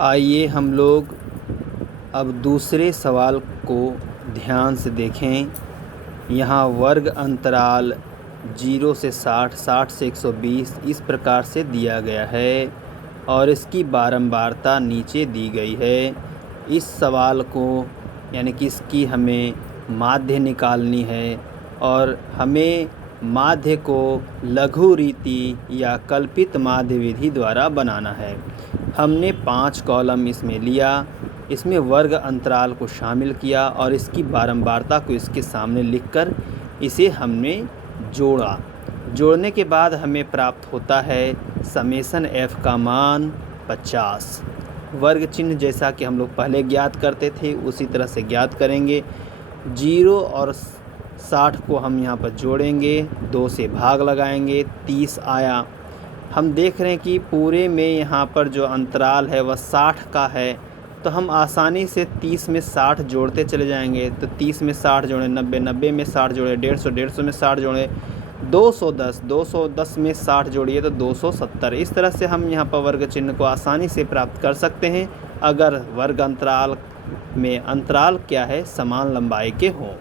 आइए हम लोग अब दूसरे सवाल को ध्यान से देखें। यहाँ वर्ग अंतराल 0 से 60, 60 से 120 इस प्रकार से दिया गया है और इसकी बारंबारता नीचे दी गई है। इस सवाल को यानी कि इसकी हमें माध्य निकालनी है और हमें माध्य को लघु रीति या कल्पित माध्य विधि द्वारा बनाना है। हमने 5 कॉलम इसमें लिया, इसमें वर्ग अंतराल को शामिल किया और इसकी बारंबारता को इसके सामने लिखकर इसे हमने जोड़ा। जोड़ने के बाद हमें प्राप्त होता है समेसन f का मान 50। वर्ग चिन्ह जैसा कि हम लोग पहले ज्ञात करते थे उसी तरह से ज्ञात करेंगे। 0 और 60 को हम यहाँ पर जोड़ेंगे, 2 से भाग लगाएंगे, 30 आया। हम देख रहे हैं कि पूरे में यहाँ पर जो अंतराल है वह 60 का है, तो हम आसानी से 30 में 60 जोड़ते चले जाएंगे। तो 30 में 60 जोड़े 90, 90 में 60 जोड़े 150, 150 में 60 जोड़े 210, 210 में 60 जोड़िए तो 270। इस तरह से हम यहाँ पर वर्ग चिन्ह को आसानी से प्राप्त कर सकते हैं अगर वर्ग अंतराल में अंतराल क्या है, समान लंबाई के हों।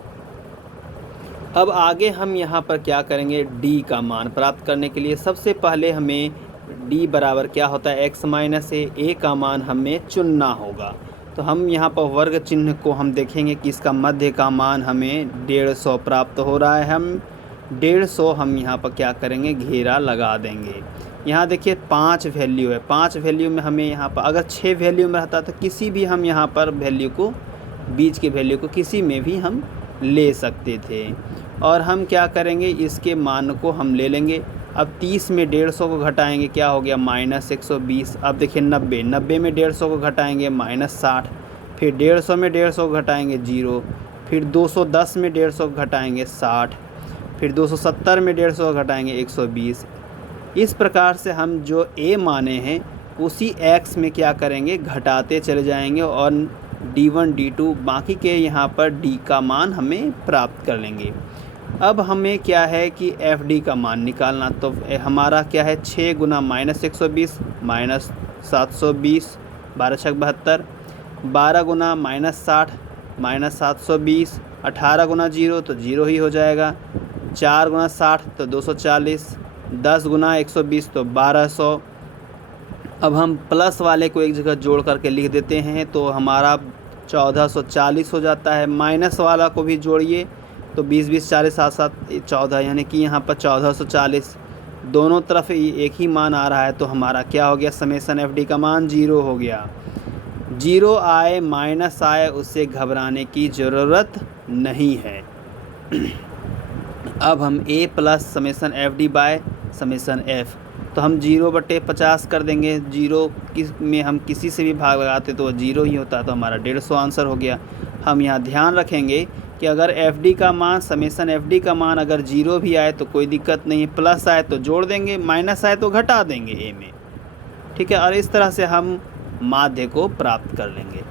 अब आगे हम यहाँ पर क्या करेंगे, d का मान प्राप्त करने के लिए सबसे पहले हमें d बराबर क्या होता है, x माइनस a का मान हमें चुनना होगा। तो हम यहाँ पर वर्ग चिन्ह को हम देखेंगे कि इसका मध्य का मान हमें 150 प्राप्त हो रहा है। हम 150 हम यहाँ पर क्या करेंगे, घेरा लगा देंगे। यहाँ देखिए 5 वैल्यू है, 5 वैल्यू में हमें यहाँ पर अगर 6 वैल्यू में रहता तो किसी भी हम यहाँ पर वैल्यू को, बीच के वैल्यू को किसी में भी हम ले सकते थे। और हम क्या करेंगे, इसके मान को हम ले लेंगे। अब 30 में 150 को घटाएंगे, क्या हो गया, -120। अब देखिए 90, 90 में 150 को घटाएंगे -60, फिर 150 में 150 को घटाएंगे 0, फिर 210 में 150 को घटाएंगे 60, फिर 270 में 150 को घटाएंगे 120। इस प्रकार से हम जो a माने हैं उसी x में क्या करेंगे, घटाते चले जाएंगे और d1 d2 बाकी के यहाँ पर d का मान हमें प्राप्त कर लेंगे। अब हमें क्या है कि fd का मान निकालना, तो हमारा क्या है, 6 गुना -120 -720, 12 छक 72, 12 गुना -60 -720, 18 गुना 0 तो 0 ही हो जाएगा, 4 गुना 60 तो 240, 10 गुना 120 तो 1200। अब हम प्लस वाले को एक जगह जोड़ करके लिख देते हैं तो हमारा 1440 हो जाता है। माइनस वाला को भी जोड़िए तो 20 20 40 7 7 14, यानी कि यहाँ पर 1440। दोनों तरफ एक ही मान आ रहा है तो हमारा क्या हो गया, समेसन एफ डी का मान 0 हो गया। 0 आए माइनस आए उससे घबराने की ज़रूरत नहीं है। अब हम a plus summation F D by summation F, तो हम 0/50 कर देंगे। 0 में हम किसी से भी भाग लगाते तो 0 ही होता है, तो हमारा 150 आंसर हो गया। हम यहाँ ध्यान रखेंगे कि अगर एफ का मान, समेसन एफ का मान अगर 0 भी आए तो कोई दिक्कत नहीं है, प्लस आए तो जोड़ देंगे, माइनस आए तो घटा देंगे a में, ठीक है। और इस तरह से हम माध्य को प्राप्त कर लेंगे।